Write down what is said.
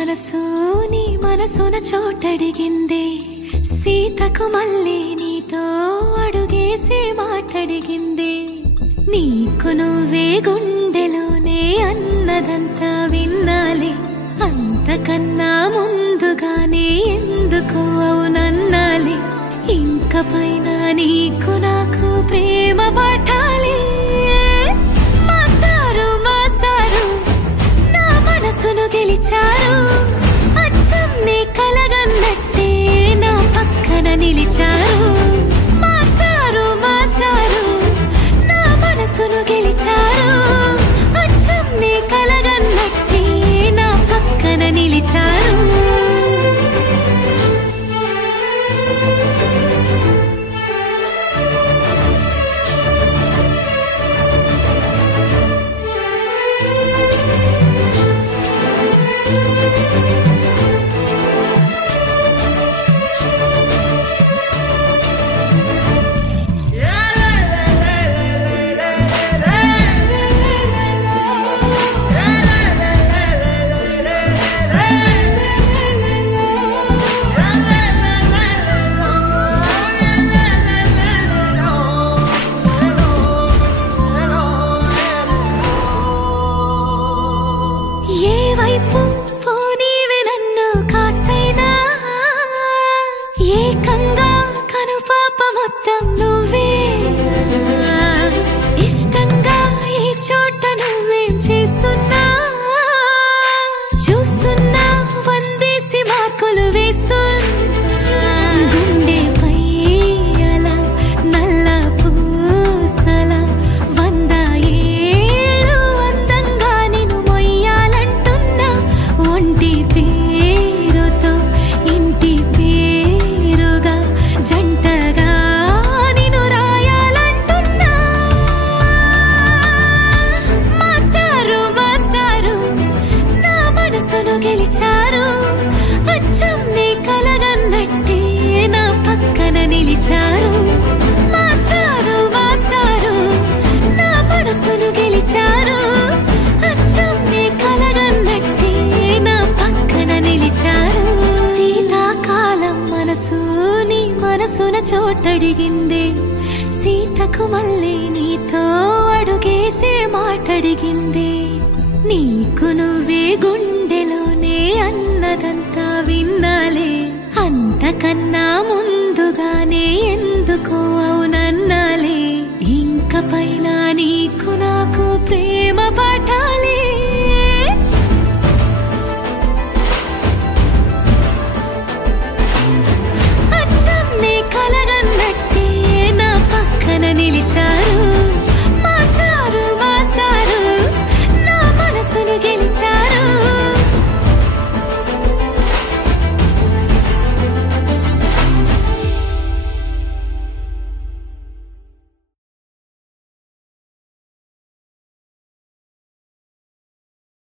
మనసు నీ మనసున చోటడిగిందే సీతకు మళ్ళీ నీతో అడుగేసి మాటడిగిందే నీకు నువ్వే గుండెలోనే అన్నదంతా విన్నాలే అంతకన్నా ముందుగానే ఎందుకు అవునన్నాలే ఇంక పైన నీకు నాకు ప్రేమ పాఠాలే మాస్టారు మాస్టారు నా మనసును గెలిచారు అచ్చం నీ కలగన్నట్టే నా పక్కన నిలిచారు మాస్టారు మాస్టారు నా మనసును గెలిచారు అచ్చం నీ కలగన్నట్టే నా పక్కన నిలిచారు చోటడిగిందే సీతకు మళ్ళీ నీతో అడుగేసే మాటడిగిందే నీకు నువ్వే గుండెలోనే అన్నదంతా విన్నాలే అంతకన్నా ముందుగానే ఎందుకు అవునన్నాలే ఇంక పైన నీకు